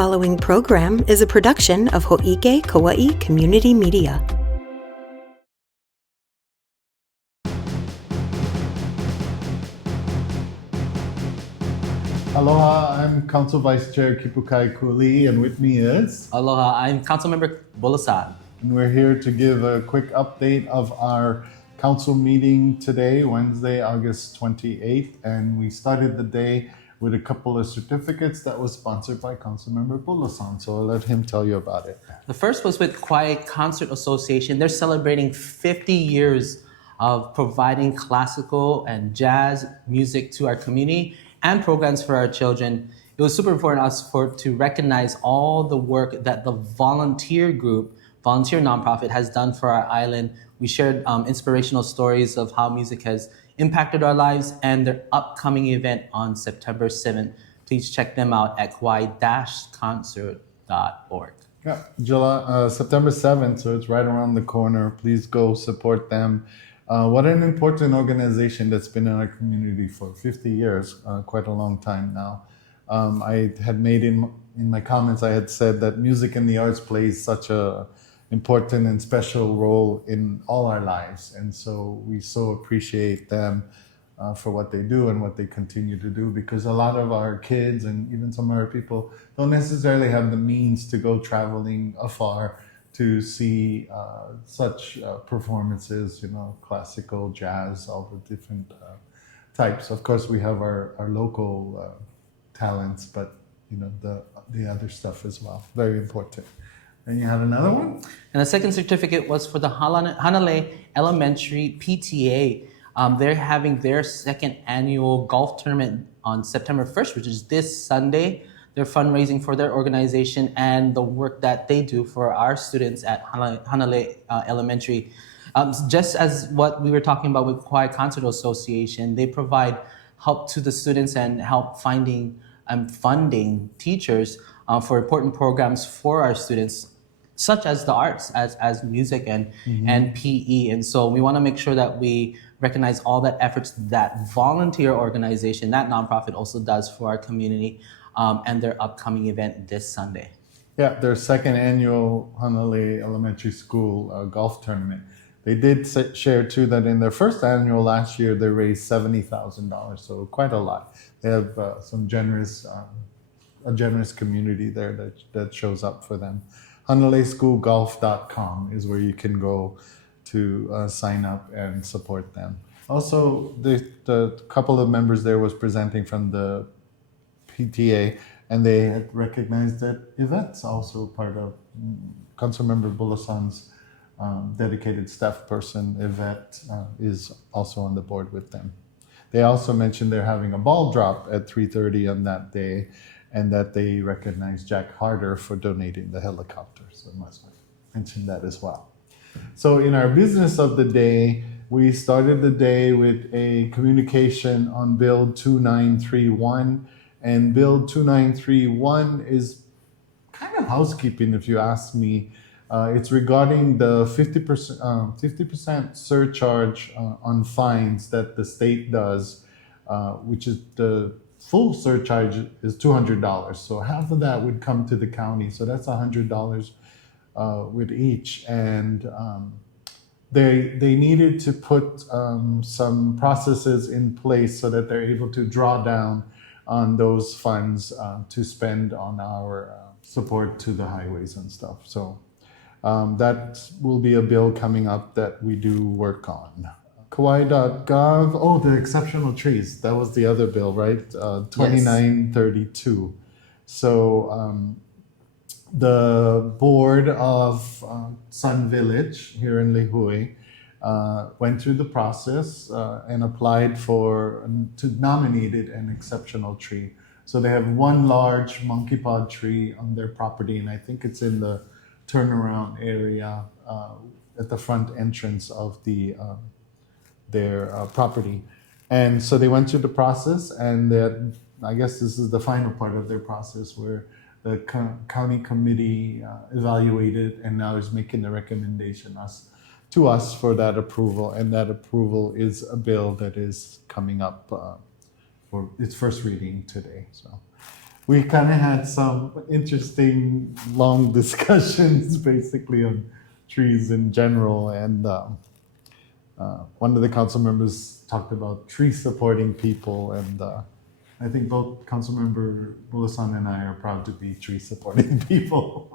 following program is a production of Hōʻike Kauaʻi Community Media. Aloha, I'm Council Vice Chair Kipukai Kualiʻi, and with me is... Aloha, I'm Councilmember Bulosan. And we're here to give a quick update of our council meeting today, Wednesday, August 28th, and we started the day with a couple of certificates that was sponsored by Councilmember Bulosan, so I'll let him tell you about it. The first was with Kauaʻi Concert Association. They're celebrating 50 years of providing classical and jazz music to our community and programs for our children. It was super important to us to recognize all the work that the volunteer nonprofit has done for our island. We shared inspirational stories of how music has impacted our lives and their upcoming event on September 7th. Please check them out at kauaʻi-concert.org. Yeah, September 7th, so it's right around the corner. Please go support them. What an important organization that's been in our community for 50 years, quite a long time now. I had made in my comments, I had said that music and the arts plays such a important and special role in all our lives. And so we so appreciate them for what they do and what they continue to do, because a lot of our kids and even some of our people don't necessarily have the means to go traveling afar to see such performances, classical, jazz, all the different types. Of course, we have our local talents, but the other stuff as well. Very important. And you had another one? And the second certificate was for the Hanalei Elementary PTA. They're having their second annual golf tournament on September 1st, which is this Sunday. They're fundraising for their organization and the work that they do for our students at Hanalei Elementary. Just as what we were talking about with Kauaʻi Concert Association, they provide help to the students and help finding and funding teachers for important programs for our students, such as the arts, as music and PE. And so we want to make sure that we recognize all that efforts that volunteer organization, that nonprofit also does for our community and their upcoming event this Sunday. Yeah, their second annual Hanalei Elementary School golf tournament. They did share too that in their first annual last year, they raised $70,000, so quite a lot. They have a generous community there that shows up for them. HanaleSchoolGolf.com is where you can go to sign up and support them. Also, the couple of members there was presenting from the PTA, and they had recognized that Yvette's also part of Councilmember Bulosan's dedicated staff person. Yvette is also on the board with them. They also mentioned they're having a ball drop at 3:30 on that day, and that they recognize Jack Harder for donating the helicopter. So I must mention that as well. So in our business of the day, we started the day with a communication on Bill 2931. And Bill 2931 is kind of housekeeping, if you ask me. It's regarding the 50% surcharge on fines that the state does, which is the full surcharge is $200. So half of that would come to the county. So that's $100 with each. And they needed to put some processes in place so that they're able to draw down on those funds to spend on our support to the highways and stuff. So that will be a bill coming up that we do work on. Kauaʻi.gov, the exceptional trees. That was the other bill, right? 2932. So the board of Sun Village here in Lihue went through the process and applied to nominate it an exceptional tree. So they have one large monkey pod tree on their property, and I think it's in the turnaround area at the front entrance of their property. And so they went through the process, and I guess this is the final part of their process where the county committee evaluated and now is making the recommendation to us for that approval. And that approval is a bill that is coming up for its first reading today. So we kind of had some interesting long discussions basically on trees in general. And one of the council members talked about tree supporting people. And I think both Councilmember Bulosan and I are proud to be tree supporting people.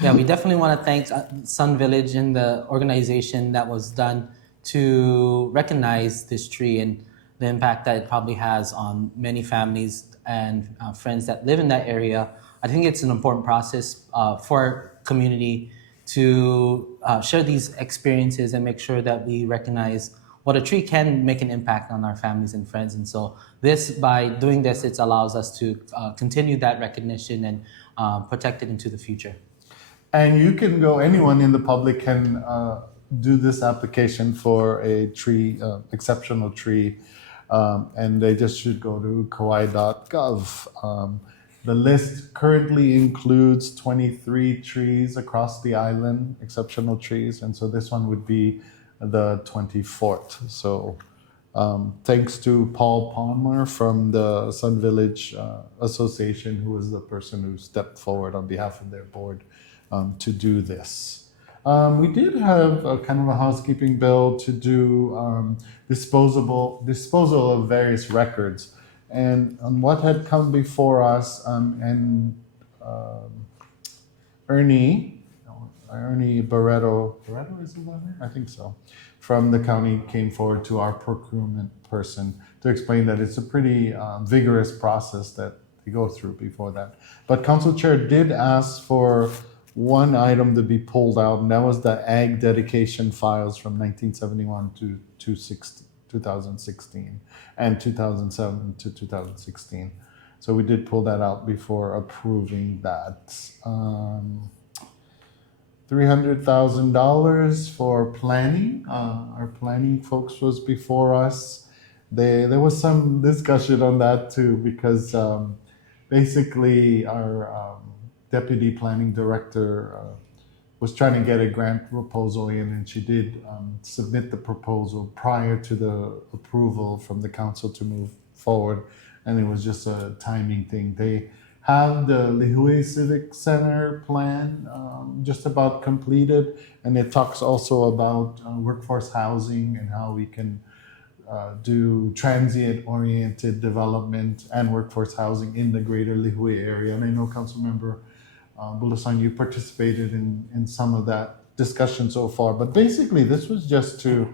Yeah, we definitely want to thank Sun Village and the organization that was done to recognize this tree and the impact that it probably has on many families and friends that live in that area. I think it's an important process for our community to share these experiences and make sure that we recognize what a tree can make an impact on our families and friends. And so by doing this, it allows us to continue that recognition and protect it into the future. And you can go, anyone in the public can do this application for a tree, exceptional tree, and they just should go to kauaʻi.gov. The list currently includes 23 trees across the island, exceptional trees, and so this one would be the 24th. So thanks to Paul Palmer from the Sun Village Association, who was the person who stepped forward on behalf of their board to do this. We did have a kind of a housekeeping bill to do disposal of various records. And on what had come before us, and Ernie Barreto is the one? I think so, from the county came forward to our procurement person to explain that it's a pretty vigorous process that they go through before that. But Council Chair did ask for one item to be pulled out, and that was the ag dedication files from 1971 to 2016 and 2007 to 2016. So we did pull that out before approving that. $300,000 for planning. Our planning folks was before us. There was some discussion on that too, because basically our deputy planning director was trying to get a grant proposal in, and she did submit the proposal prior to the approval from the council to move forward, and it was just a timing thing. They have the Lihue Civic Center plan just about completed, and it talks also about workforce housing and how we can do transient-oriented development and workforce housing in the greater Lihue area. And I know Councilmember Bulosan, you participated in some of that discussion so far, but basically this was just to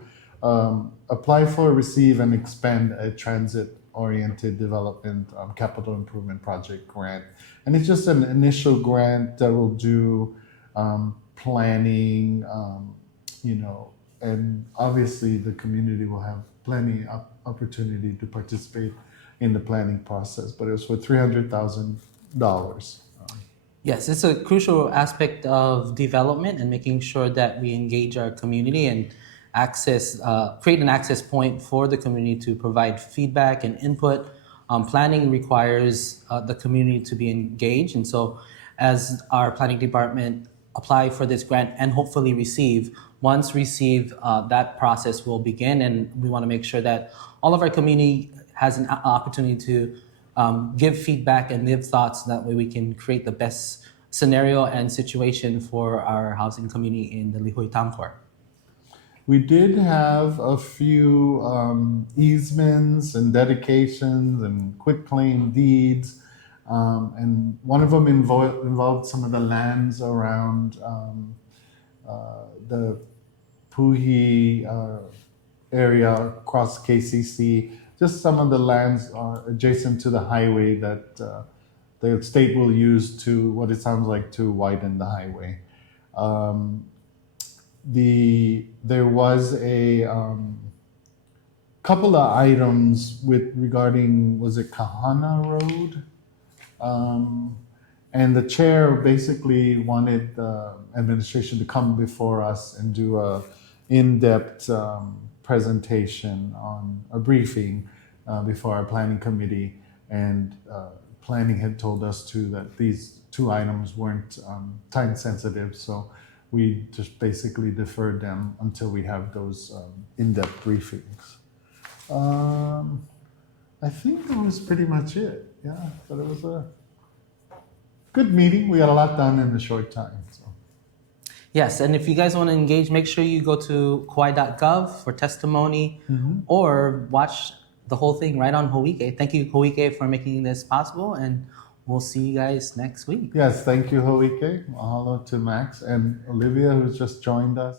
apply for, receive, and expend a transit-oriented development capital improvement project grant. And it's just an initial grant that will do planning, and obviously the community will have plenty of opportunity to participate in the planning process, but it was for $300,000. Yes, it's a crucial aspect of development and making sure that we engage our community and create an access point for the community to provide feedback and input. Planning requires the community to be engaged, and so as our planning department apply for this grant and hopefully once received, that process will begin, and we want to make sure that all of our community has an opportunity to give feedback and give thoughts. That way we can create the best scenario and situation for our housing community in the Lihue Town Core. We did have a few easements and dedications and quitclaim deeds, and one of them involved some of the lands around the Puhi area across KCC, just some of the lands adjacent to the highway that the state will use to, what it sounds like, to widen the highway. There was a couple of items regarding, was it Kahana Road? And the chair basically wanted the administration to come before us and do a in-depth presentation on a briefing before our planning committee, and planning had told us too that these two items weren't time sensitive, so we just basically deferred them until we have those in-depth briefings. I think that was pretty much it. Yeah, but it was a good meeting. We got a lot done in a short time. So. Yes, and if you guys want to engage, make sure you go to kauaʻi.gov for testimony or watch the whole thing right on Hōʻike. Thank you, Hōʻike, for making this possible, and we'll see you guys next week. Yes, thank you, Hōʻike. Mahalo to Max and Olivia, who's just joined us.